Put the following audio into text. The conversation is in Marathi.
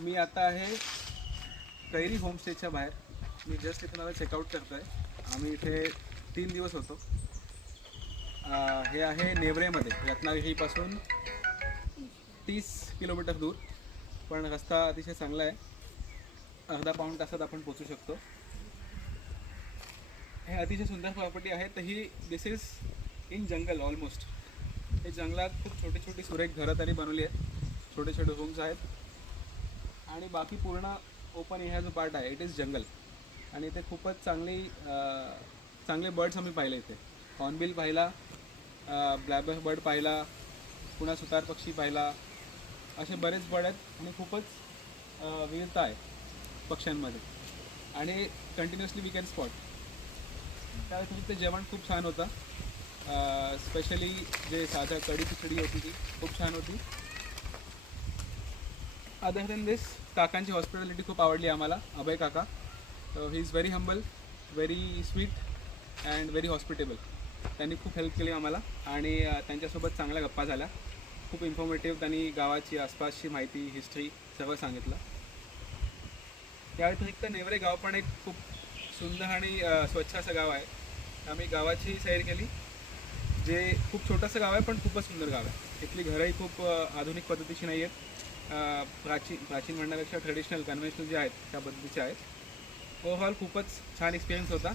मी आता आहे कैरी होमस्टेच्या बाहेर. मी जस्ट इथून आता चेकआउट करतो आहे. आम्ही इथे 3 दिवस होतो. हे आहे नेवरेमध्ये, रत्नागिरीपासून 30 किलोमीटर दूर, पण रस्ता अतिशय चांगला आहे. अर्धा पाऊण तासात आपण पोचू शकतो. हे अतिशय सुंदर प्रॉपर्टी आहे. तर ही दिस इज इन जंगल ऑलमोस्ट. हे जंगलात खूप छोटी छोटी सुरेख घरं तरी बनवली आहेत, छोटे छोटे रूम्स आहेत, आणि बाकी पूर्ण ओपन एरिया जो पार्ट आहे इट इज जंगल. आणि इथे खूपच चांगले बर्ड्स आम्ही पाहिले. इथे हॉर्नबिल पाहिला, ब्लॅक बर्ड पाहिला, पुन्हा सुतार पक्षी पाहिला. असे बरेच बर्ड आहेत आणि खूपच विविधता आहे पक्ष्यांमध्ये, आणि कंटिन्युअसली वी कॅन स्पॉट. त्या व्यतिरिक्त जेवण खूप छान होतं. स्पेशली जे साधं कढी खिचडी होती ती खूप छान होती. अदर दॅन दिस, काकांची हॉस्पिटॅलिटी खूप आवडली आम्हाला. अभय काका, तर he is very humble, very sweet and very hospitable. त्यांनी खूप हेल्प केली आम्हाला, आणि त्यांच्यासोबत चांगल्या गप्पा झाल्या. खूप इन्फॉर्मेटिव्ह त्यांनी गावाची आसपासची माहिती, हिस्ट्री सगळं सांगितलं. या व्यतिरिक्त नेवरे गाव पण एक खूप सुंदर आणि स्वच्छ असं गाव आहे. आम्ही गावाची सैर केली, जे खूप छोटंसं गाव आहे पण खूपच सुंदर गाव आहे. इथली घरंही खूप आधुनिक पद्धतीची नाही आहेत. प्राचीन म्हणण्यापेक्षा ट्रेडिशनल कन्व्हेन्शनल जे आहेत त्या पद्धतीचे आहेत. ओव्हरऑल खूपच छान एक्सपिरियन्स होता.